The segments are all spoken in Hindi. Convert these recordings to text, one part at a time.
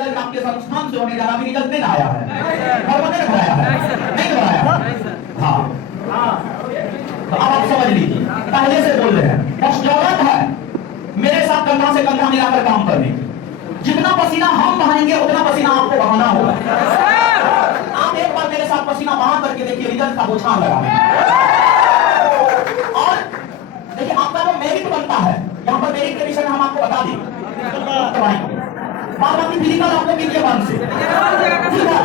रिजल्ट आपके संस्थान से होने जा रहा, अभी रिजल्ट नहीं आया है, फॉर्म नहीं भराया है, नहीं भराया। हाँ, तो अब आप समझ लीजिए, पहले से बोल रहे हैं, बस जरूरत है मेरे साथ कंधा से कंधा मिलाकर काम करने की। जितना पसीना हम बहाएंगे उतना पसीना आपको बहाना होगा। आप एक बार मेरे साथ पसीना बहा करके देखिए, रिजल्ट का बौछार लगा। और देखिए आपका जो मेरिट बनता है, यहाँ पर मेरिट के विषय में हम आपको बता दें, बाकी फिजिकल आपको कीजिए मन से, ठीक है?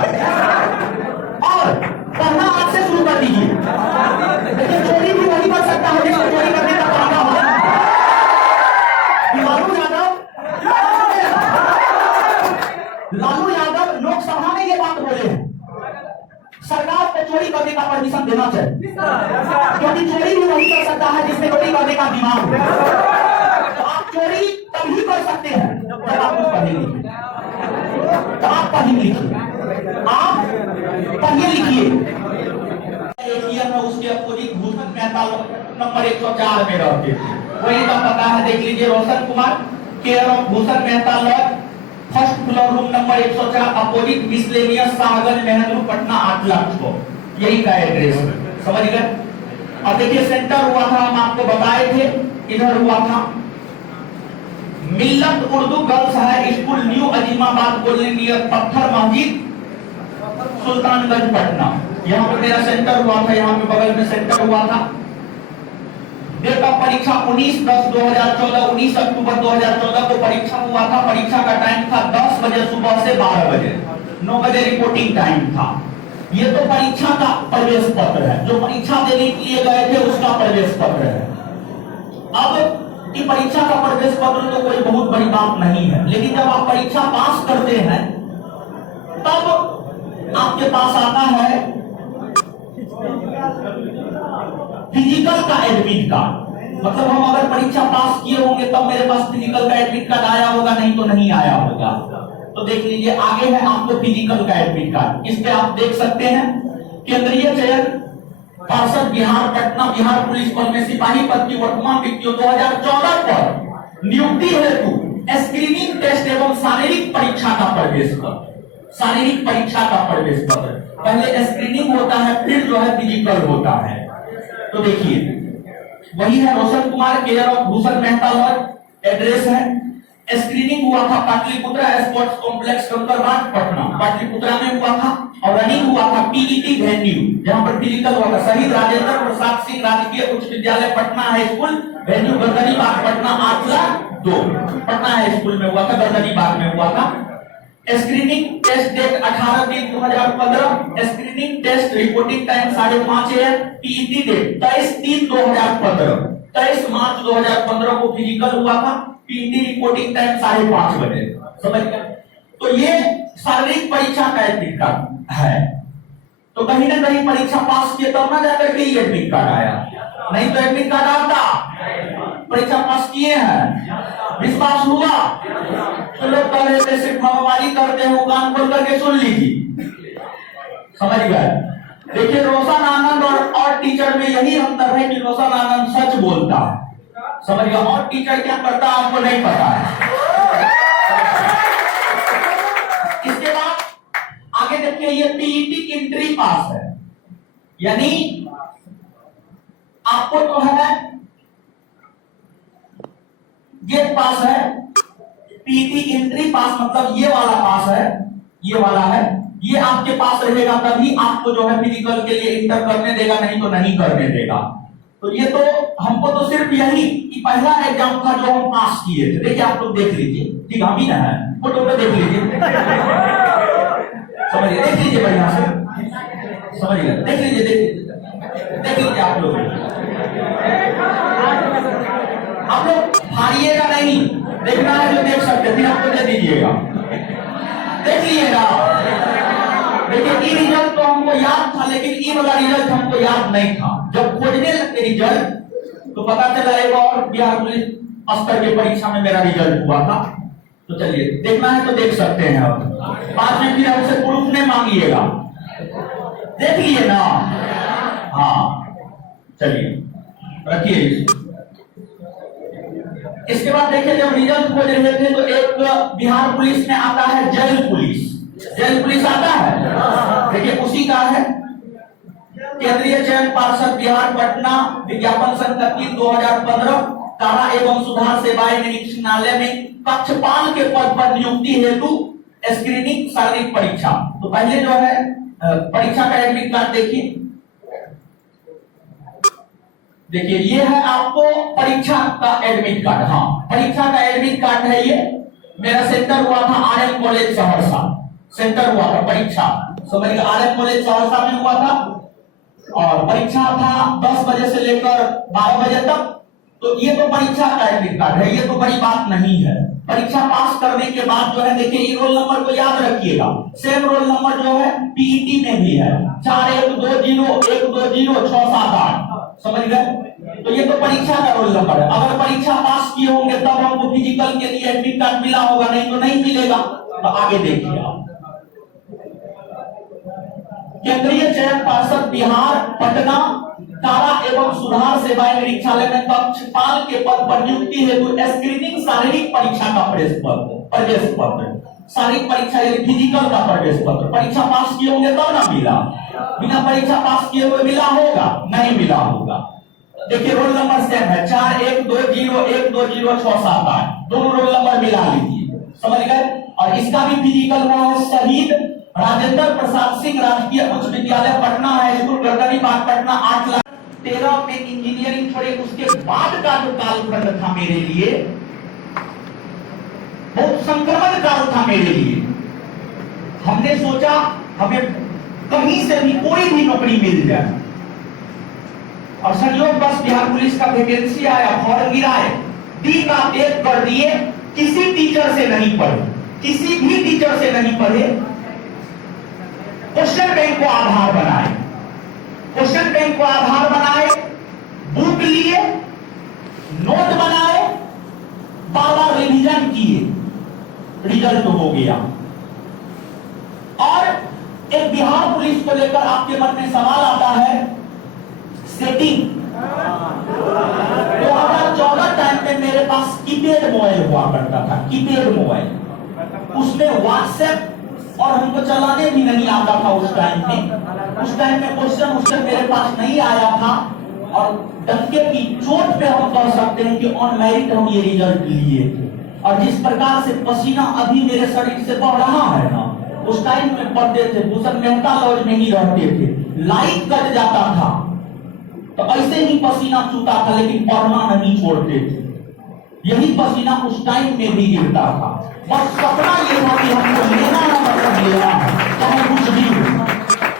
और पढ़ना आज से शुरू कर दीजिए। देखिए चोरी भी वही कर सकता है जिसको चोरी करने का तरीका हो। लालू यादव लोकसभा में ये बात बोले हैं, सरकार को चोरी करने का परमिशन देना चाहिए, क्योंकि चोरी भी वही कर सकता है जिसने चोरी करने का दिमाग हो। तो आप चोरी तभी कर सकते हैं जब आप कुछ पढ़े लिखे। तो आप पढ़े लिखिए, आप पढ़िए लिखिए। एक ईयर में उसके अपोजिट भूषण मेहता नंबर 104 में रहते थे, वही तो पता है, देख लीजिए। Roshan Kumar, care of Bhushan Mehta lodge, first floor room number 104, opposite miscellaneous सागन मेहंद्रू पटना 8 लाख को, यही का एड्रेस, समझ गए? और देखिए सेंटर हुआ था, हम आपको बताए थे, इधर हुआ था मिल्लत Urdu girls high school, new Azimabad colony near पत्थर मस्जिद, सुल्तानगंज पटना। यहाँ पे मेरा सेंटर हुआ था, यहाँ पे बगल में सेंटर हुआ था। डेट ऑफ परीक्षा 19/10/2014, 19 अक्टूबर 2014 को परीक्षा हुआ था। परीक्षा का टाइम था 10 बजे सुबह से 12 बजे, 9 बजे रिपोर्टिंग टाइम था। ये तो परीक्षा का प्रवेश पत्र है, जो परीक्षा देने के लिए गए थे उसका प्रवेश पत्र है। अब कि परीक्षा का प्रवेश पत्र तो कोई बहुत बड़ी बात नहीं है, लेकिन जब आप परीक्षा पास करते हैं तब आपके पास आता है फिजिकल का एडमिट कार्ड। मतलब हम अगर परीक्षा पास किए होंगे तब मेरे पास फिजिकल का एडमिट कार्ड आया होगा, नहीं तो नहीं आया होगा। तो देख लीजिए आगे है आपको फिजिकल का एडमिट कार्ड। इस पे आप देख सकते हैं केंद्रीय चयन पार्षद बिहार पटना बिहार पुलिस बल में सिपाही पद की वर्तमान रिक्तियों 2014 पर नियुक्ति हेतु स्क्रीनिंग टेस्ट एवं शारीरिक परीक्षा का प्रवेश पत्र। शारीरिक परीक्षा का प्रवेश पत्र, पहले स्क्रीनिंग होता है, फिर जो है फिजिकल होता है। तो देखिए वही है Roshan Kumar, care of Bhushan Mehta lodge, address है। स्क्रीनिंग हुआ था पाटलिपुत्रा स्पोर्ट्स कॉम्प्लेक्स कंकरबाग पटना, पाटलिपुत्रा में हुआ था। और रनिंग हुआ था पीईटी वेन्यू, जहां पर फिजिकल हुआ था शहीद राजेंद्र प्रसाद सिंह राजकीय उच्च विद्यालय Patna high school, venue Gardanibagh Patna 8/2 Patna high school में हुआ था, गर्दनीबाग में हुआ था। Screening test date 18/3/2015, screening test reporting time 5:30 AM, PET date 23/3/2015, 23 मार्च 2015 को फिजिकल हुआ था, पीईटी रिपोर्टिंग टाइम 5:30 बजे। समझ गए? तो ये शारीरिक परीक्षा का एडमिट कार्ड है। तो कहीं ना कहीं परीक्षा पास किए तब ना जाकर के ये एडमिट कार्ड आया, नहीं तो एडमिट कार्ड आता। परीक्षा पास किए हैं, विश्वास हुआ तो लोग कह रहे थे सिर्फ हमारी करते हो, कान खोल करके सुन लीजिए। समझ गए? देखिए रोशन आनंद और टीचर में यही अंतर है कि रोशन आनंद सच बोलता है, समझ गया, और टीचर क्या करता है आपको नहीं पता है। इसके बाद आगे देखिए ये पीईटी एंट्री पास है, यानी आपको तो है गेट पास है, पीईटी एंट्री पास मतलब ये वाला पास है, ये वाला है, ये आपके पास रहेगा तभी आपको जो है फिजिकल के लिए इंटर करने देगा, नहीं तो नहीं करने देगा। तो ये तो हमको तो सिर्फ यही कि पहला एग्जाम था जो हम पास किए थे। देखिए आप लोग देख लीजिए, ठीक हम ही ना है, फोटो पे देख लीजिए, समझिए, देख लीजिए बढ़िया से, समझिए, देख लीजिए, देख लीजिए आप लोग हारिएगा नहीं, देखना है जो देख सकते थे आपको दे दीजिएगा, देख लीजिएगा। देखिए ये रिजल्ट तो हमको याद था, लेकिन ये वाला रिजल्ट हमको याद नहीं था। जब खोजने लगते रिजल्ट तो पता चला एक और बिहार पुलिस स्तर के परीक्षा में मेरा रिजल्ट हुआ था। तो चलिए देखना है तो देख सकते हैं। अब बाद में फिर हमसे प्रूफ नहीं मांगिएगा, देख लिए ना। हाँ चलिए रखिए। इसके बाद देखिए जब रिजल्ट खोज रहे थे तो एक बिहार पुलिस में आता है जेल पुलिस। जेल पुलिस आता है, देखिए उसी का है। केंद्रीय चयन पार्षद बिहार पटना विज्ञापन संख्या 3/2015 कारा एवं सुधार सेवाएं निरीक्षणालय में कक्षपाल के पद पर नियुक्ति हेतु स्क्रीनिंग शारीरिक परीक्षा। तो पहले जो है परीक्षा का एडमिट कार्ड देखिए, देखिए ये है आपको परीक्षा का एडमिट कार्ड। हाँ, परीक्षा का एडमिट कार्ड है ये। मेरा सेंटर हुआ था आरएम कॉलेज सहरसा, सेंटर हुआ था परीक्षा समझिए आरएम कॉलेज सहरसा में हुआ था और परीक्षा था 10 बजे से लेकर 12 बजे तक। तो ये तो परीक्षा का एडमिट कार्ड है, ये तो बड़ी बात नहीं है। परीक्षा पास करने के बाद जो है देखिए ये रोल नंबर को याद रखिएगा। सेम रोल नंबर जो है पीईटी में भी है 4120120678, समझ गए। तो ये तो परीक्षा का रोल नंबर है। अगर परीक्षा पास किए होंगे तब हमको फिजिकल के लिए एडमिट कार्ड मिला होगा, नहीं तो नहीं मिलेगा। तो आगे देखिए आप, केंद्रीय चयन पार्षद बिहार पटना कारा एवं सुधार सेवाएं निरीक्षणालय में कक्षपाल के पद पर नियुक्ति हेतु स्क्रीनिंग शारीरिक परीक्षा का प्रवेश पत्र, शारीरिक परीक्षा यानी फिजिकल का प्रवेश पत्र। परीक्षा पास किए होंगे तब ना मिला, बिना परीक्षा पास किए हुए मिला होगा, नहीं मिला होगा। देखिए रोल नंबर सेम है 4120120678, दोनों रोल नंबर मिला लीजिए, समझ गए। और इसका भी फिजिकल हुआ है शहीद राजेंद्र प्रसाद सिंह राजकीय उच्च विद्यालय पटना हाई स्कूल गर्दनी बाग पटना 8,13,000 में इंजीनियरिंग छोड़े। उसके बाद का जो कालखंड था मेरे लिए बहुत संक्रमण काल था मेरे लिए। हमने सोचा हमें कहीं से भी कोई भी नौकरी मिल जाए और संयोग बस बिहार पुलिस का वैकेंसी आया, फॉर्म गिराए, दिन रात एक कर दिए। किसी टीचर से नहीं पढ़े, किसी भी टीचर से नहीं पढ़े। क्वेश्चन बैंक को आधार बनाए, क्वेश्चन बैंक को आधार बनाए, बुक लिए, नोट बनाए, बार बार रिवीजन किए, रिजल्ट हो गया। और एक बिहार पुलिस को लेकर आपके मन में सवाल आता है सेटिंग। 2014 टाइम में मेरे पास कीपैड मोबाइल हुआ करता था, कीपैड मोबाइल, उसमें व्हाट्सएप और हमको चलाने भी नहीं आता था उस टाइम में। उस टाइम में क्वेश्चन मेरे पास नहीं आया था और डंके की चोट पे हम कह सकते हैं कि ऑन मेरिट हम ये रिजल्ट लिए थे। और जिस प्रकार से पसीना अभी मेरे शरीर से बह रहा है ना, उस टाइम में पढ़ते थे, भूषण मेहता लॉज में ही रहते थे, लाइट कट जाता था तो ऐसे ही पसीना चूता था, लेकिन पढ़ना नहीं छोड़ते थे। यही पसीना उस टाइम में भी गिरता था। बस सपना ये था कि हमको लेना है, मतलब लेना है, चाहे कुछ भी हो।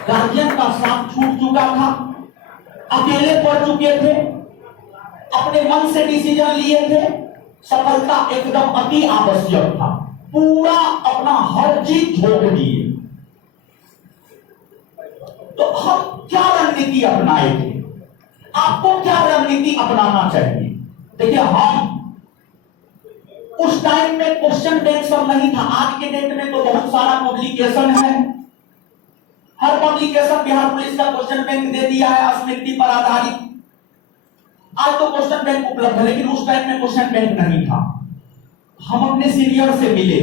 गार्जियन का साथ छूट चुका था, अकेले पढ़ चुके थे, अपने मन से डिसीजन लिए थे। सफलता एकदम अति आवश्यक था, पूरा अपना हर चीज झोंक दिए। तो हम क्या रणनीति अपनाए थे, आपको क्या रणनीति अपनाना चाहिए? देखिए हम उस टाइम में क्वेश्चन बैंक सब नहीं था। आज के डेट में तो बहुत सारा पब्लिकेशन है, हर पब्लिकेशन बिहार पुलिस का क्वेश्चन बैंक दे दिया है स्मृति पर आधारित। आज तो क्वेश्चन बैंक उपलब्ध है, लेकिन उस टाइम में क्वेश्चन बैंक नहीं था। हम अपने सीनियर से मिले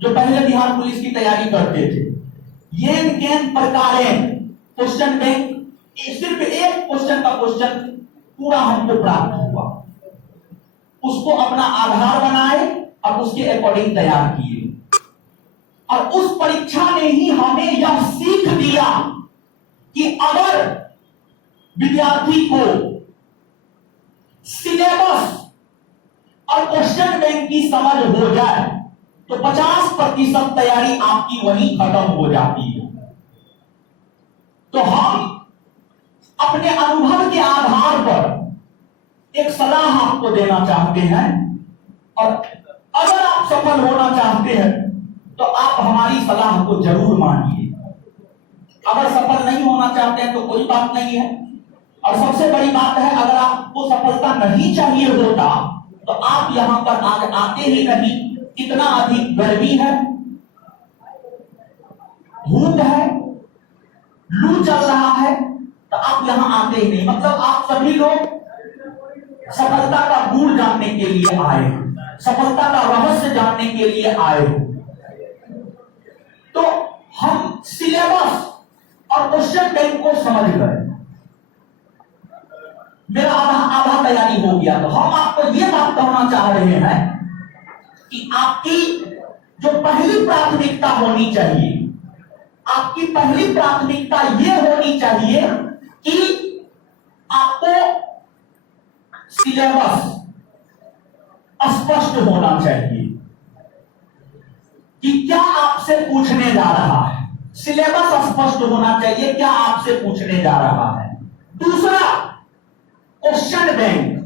जो पहले बिहार पुलिस की तैयारी करते थे, येन केन प्रकारेण क्वेश्चन बैंक, सिर्फ एक क्वेश्चन का क्वेश्चन पूरा हमको प्राप्त हुआ। उसको अपना आधार बनाए और उसके अकॉर्डिंग तैयार किए। और उस परीक्षा ने ही हमें यह सीख दिया कि अगर विद्यार्थी को सिलेबस और क्वेश्चन बैंक की समझ हो जाए तो 50% तैयारी आपकी वहीं खत्म हो जाती है। तो हम अपने अनुभव के आधार पर एक सलाह आपको देना चाहते हैं, और अगर आप सफल होना चाहते हैं तो आप हमारी सलाह को जरूर मानिए। अगर सफल नहीं होना चाहते हैं तो कोई बात नहीं है। और सबसे बड़ी बात है, अगर आपको सफलता नहीं चाहिए होता तो आप यहां पर आज आते ही नहीं। इतना अधिक गर्मी है, धूप है, लू चल रहा है, तो आप यहां आते ही नहीं। मतलब आप सभी लोग सफलता का गुण जानने के लिए आए हो, सफलता का रहस्य जानने के लिए आए हो। तो हम सिलेबस और क्वेश्चन बैंक को समझ गए, मेरा आधा तैयारी हो गया। तो हम आपको यह बात कहना चाह रहे हैं कि आपकी जो पहली प्राथमिकता होनी चाहिए, आपकी पहली प्राथमिकता यह होनी चाहिए कि आपको सिलेबस स्पष्ट होना चाहिए कि क्या आपसे पूछने जा रहा है। सिलेबस स्पष्ट होना चाहिए क्या आपसे पूछने जा रहा है। दूसरा, क्वेश्चन बैंक।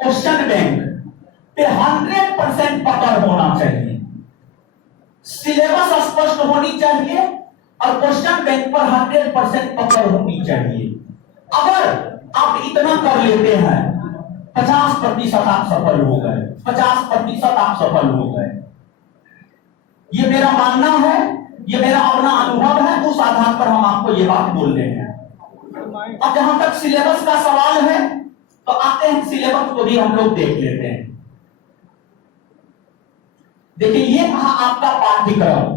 क्वेश्चन बैंक पे 100% पकड़ होना चाहिए। सिलेबस स्पष्ट होनी चाहिए और क्वेश्चन बैंक पर 100% पकड़ होनी चाहिए। अगर आप इतना कर लेते हैं, 50% आप सफल हो गए, 50% आप सफल हो गए। ये मेरा मानना है, ये मेरा अपना अनुभव है, उस आधार पर हम आपको ये बात बोल रहे हैं। अब जहां तक सिलेबस का सवाल है तो आते हैं, सिलेबस को भी हम लोग देख लेते हैं। देखिए, ये कहा आपका पाठ्यक्रम।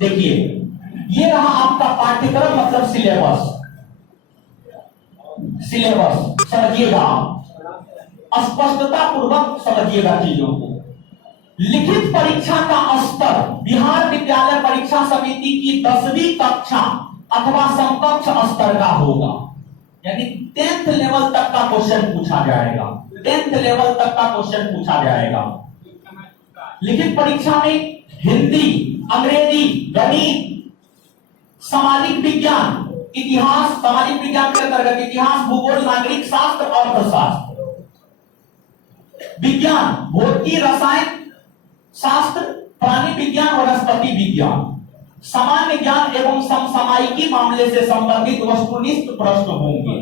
देखिए, ये रहा आपका पाठ्यक्रम, मतलब सिलेबस। सिलेबस समझिएगा, स्पष्टता पूर्वक समझिएगा चीजों को। लिखित परीक्षा का स्तर बिहार विद्यालय परीक्षा समिति की 10वीं कक्षा अथवा समकक्ष स्तर का होगा, यानी 10th लेवल तक का क्वेश्चन पूछा जाएगा। 10th लेवल तक का क्वेश्चन पूछा जाएगा। लिखित परीक्षा में हिंदी, अंग्रेजी, गणित, सामाजिक विज्ञान, इतिहास, सामाजिक विज्ञान के अंतर्गत इतिहास, भूगोल, नागरिक शास्त्र, अर्थशास्त्र, विज्ञान, भौतिकी, रसायन शास्त्र, प्राणी विज्ञान, वनस्पति विज्ञान, सामान्य ज्ञान एवं समसामयिकी मामले से संबंधित वस्तुनिष्ठ प्रश्न होंगे।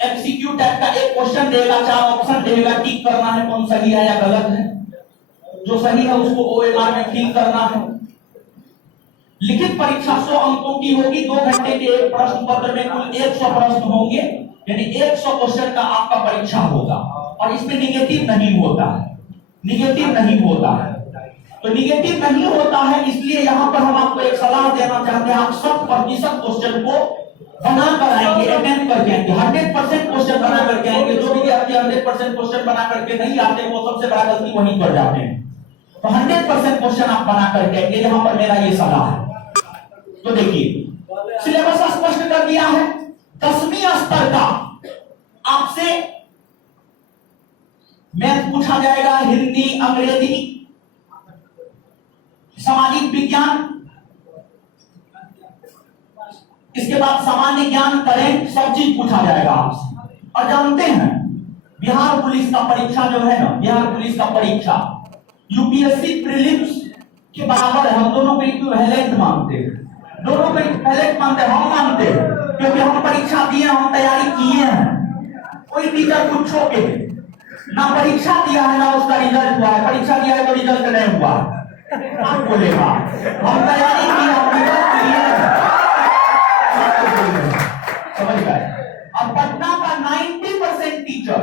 एमसीक्यू टाइप का एक क्वेश्चन देगा, 4 ऑप्शन देगा, टिक करना है कौन सही है या गलत है। जो सही है उसको ओएमआर में फिल करना है। लिखित परीक्षा 100 अंकों की होगी। 2 घंटे के एक प्रश्न पत्र में कुल 100 प्रश्न होंगे, यानी 100 क्वेश्चन का आपका परीक्षा होगा। और इसमें निगेटिव नहीं होता है, निगेटिव नहीं होता है। तो निगेटिव नहीं होता है, इसलिए यहां पर हम आपको एक सलाह देना चाहते हैं, आप 100% क्वेश्चन को बना कर आएंगे, अटेम्प्ट करके आएंगे, 100% क्वेश्चन बना करके आएंगे। जो विद्यार्थी 100% क्वेश्चन बना करके नहीं आते, वो सबसे बड़ा गलती वहीं कर जाते हैं। तो 100% क्वेश्चन आप बना करके आएंगे, यहां पर मेरा ये सलाह है। तो देखिए, सिलेबस स्पष्ट कर दिया है। 10वीं स्तर का आपसे मैथ पूछा जाएगा, हिंदी, अंग्रेजी, सामाजिक विज्ञान, इसके बाद सामान्य ज्ञान, करंट, सब चीज पूछा जाएगा आपसे। और जानते हैं, बिहार पुलिस का परीक्षा जो है ना, बिहार पुलिस का परीक्षा यूपीएससी प्रीलिम्स के बराबर है। हम दोनों को इक्विवेलेंट मानते हैं, दोनों को इक्विवेलेंट मानते हैं। हम मानते हैं क्योंकि हम परीक्षा दिए, हम तैयारी किए हैं। कोई टीचर पूछो के ना परीक्षा दिया है ना उसका रिजल्ट हुआ है, परीक्षा दिया है तो रिजल्ट नहीं हुआ है, आप बोलेगा हम तैयारी की, हम रिजल्ट लिए हैं। समझ गए? अब पटना का 90% टीचर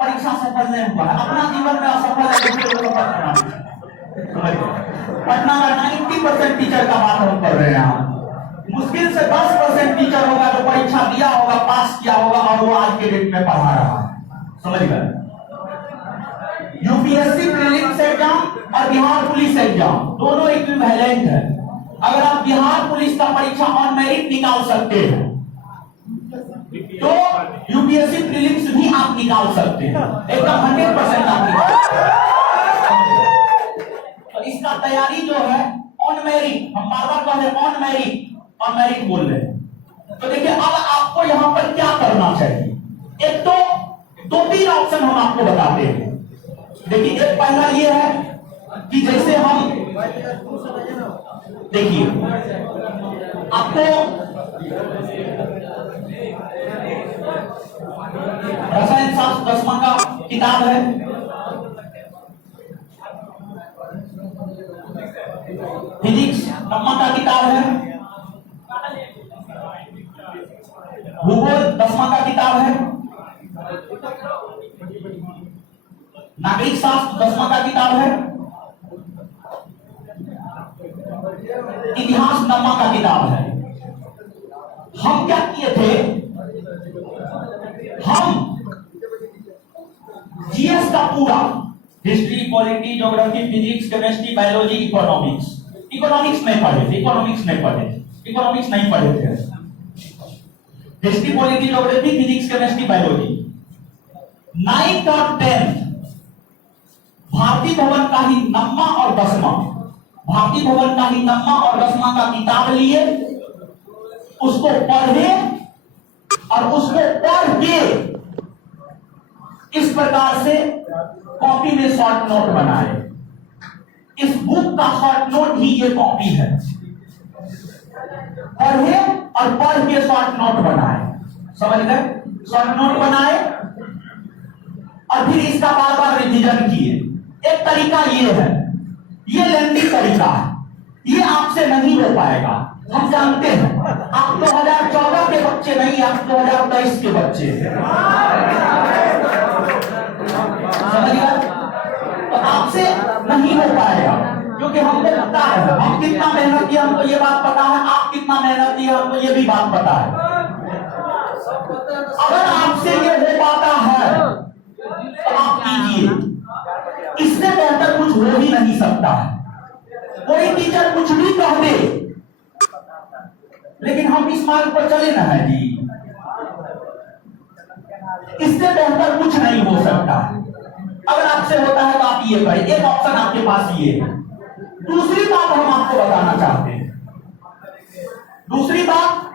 परीक्षा सफल नहीं हुआ है, अपना जीवन में असफल है, दूसरे को सफल करना। समझ गए? पटना का 90% टीचर का बात हम कर रहे हैं। मुश्किल से 10% टीचर होगा जो परीक्षा दिया होगा, पास किया होगा और वो आज के डेट में पढ़ा रहा है। समझ गए? यूपीएससी प्रीलिम्स एग्जाम और बिहार पुलिस एग्जाम दोनों इक्विवेलेंट है। अगर आप बिहार पुलिस का परीक्षा ऑन मेरिट निकाल सकते हैं तो यूपीएससी प्रीलिम्स भी आप निकाल सकते हैं, एकदम 100% आप निकाल सकते हैं। तो इसका तैयारी जो है ऑन मेरिट, हम बार बार कहते हैं ऑन मेरिट बोल रहे हैं। तो देखिए, अब आपको यहां पर क्या करना चाहिए। एक तो 2-3 ऑप्शन हम आपको बताते हैं। देखिए, एक पहला ये है कि जैसे हम देखिए आपको रसायन शास्त्र 10वां का किताब है, फिजिक्स 9वां का किताब है, भूगोल 10वां का किताब है, नागरिक शास्त्र 10वां का किताब है, इतिहास 9वां का किताब है। हम क्या किए थे, हम जीएस का पूरा history, polity, geography, physics, chemistry, biology, economics नहीं पढ़े थे, इकोनॉमिक्स नहीं पढ़े थे। History, polity, geography, physics, chemistry, biology 9th और 10th भारतीय भवन का ही 9वां और 10वां, भारतीय भवन का ही 9वां और 10वां का किताब लिए, उसको पढ़े और उसको पढ़ के इस प्रकार से कॉपी में शॉर्ट नोट बनाए। इस बुक का शॉर्ट नोट ही ये कॉपी है। पढ़े और पढ़ के शॉर्ट नोट बनाए, समझ गए? शॉर्ट नोट बनाए और फिर इसका बार बार रिवीजन किए। एक तरीका ये है, ये लेंदी तरीका है, ये आपसे नहीं हो पाएगा, हम जानते हैं। आप 2014 के बच्चे नहीं, आप 2023 के बच्चे हैं, समझिए? तो आपसे नहीं हो पाएगा, क्योंकि हमको पता है हम कितना मेहनत किया, हमको ये बात पता है, आप कितना मेहनत किया हमको ये भी बात पता है। अगर आपसे ये हो पाता है तो आप कीजिए, इससे बेहतर कुछ हो ही नहीं सकता है। कोई टीचर कुछ भी कह दे, लेकिन हम इस मार्ग पर चले ना है जी, इससे बेहतर कुछ नहीं हो सकता। अगर आपसे होता है तो आप ये करें, एक ऑप्शन आपके पास ये है। दूसरी बात हम आपको बताना चाहते हैं, दूसरी बात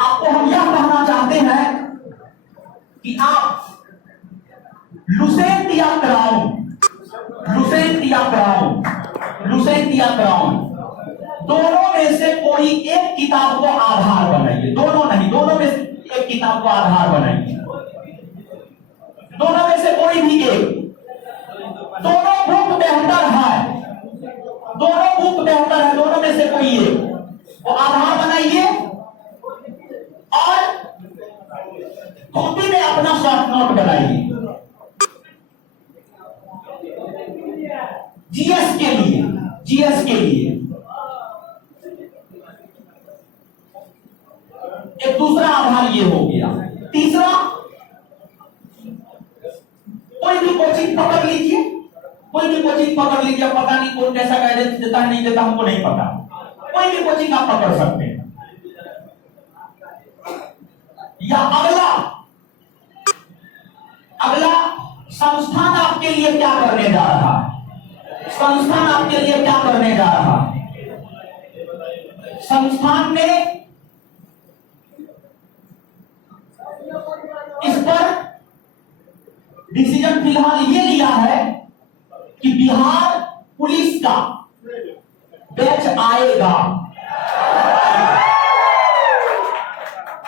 आपको हम यह कहना चाहते हैं कि आप लुसेंट या क्राउन दोनों में से कोई एक किताब को आधार बनाइए। दोनों नहीं, दोनों में से एक किताब को आधार बनाइए, दोनों में से कोई भी एक। दोनों बुक बेहतर है, दोनों में से कोई एक वो आधार बनाइए और कॉपी में अपना शॉर्ट नोट बनाइए। जीएस के लिए एक दूसरा आधार ये हो गया। तीसरा, कोई भी कोचिंग पकड़ लीजिए, पता नहीं कौन कैसा गाइडेंस देता है नहीं देता हमको नहीं पता, कोई भी कोचिंग आप पकड़ सकते हैं। या अगला संस्थान आपके लिए क्या करने जा रहा है, संस्थान ने इस पर डिसीजन फिलहाल ये लिया है कि बिहार पुलिस का बैच आएगा,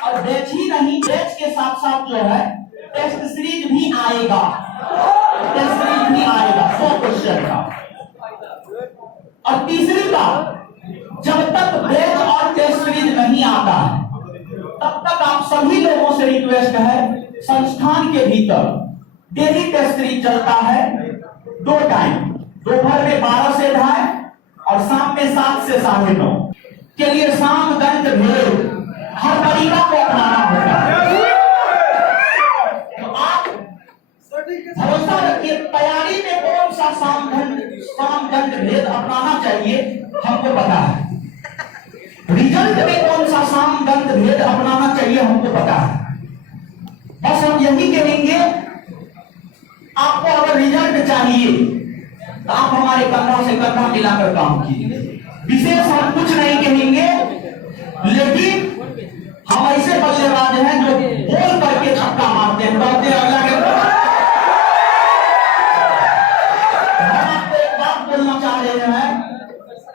और बैच ही नहीं, बैच के साथ साथ जो है टेस्ट सीरीज भी आएगा, 100 क्वेश्चन का। और तीसरी बात, जब तक बैच और टेस्ट सीरीज नहीं आता है तब तक आप सभी लोगों से रिक्वेस्ट है, संस्थान के भीतर डेली टेस्ट सीरीज चलता है 2 टाइम, दोपहर में 12 से 2:30 और शाम में 7 से 9:30 के लिए शाम गंत भेद हर तरीका को अपनाना होगा। तो आप भरोसा रखिए, तैयारी में कौन सा शाम गंत भेद अपनाना चाहिए हमको पता है, रिजल्ट में कौन सा शाम गंत भेद अपनाना चाहिए हमको पता है। बस हम यही कहेंगे, आपको अगर रिजल्ट चाहिए तो आप हमारे कंधा से कंधा मिलाकर काम कीजिए। विशेष हम कुछ नहीं कहेंगे, लेकिन हम ऐसे बल्लेबाज हैं जो बोल करके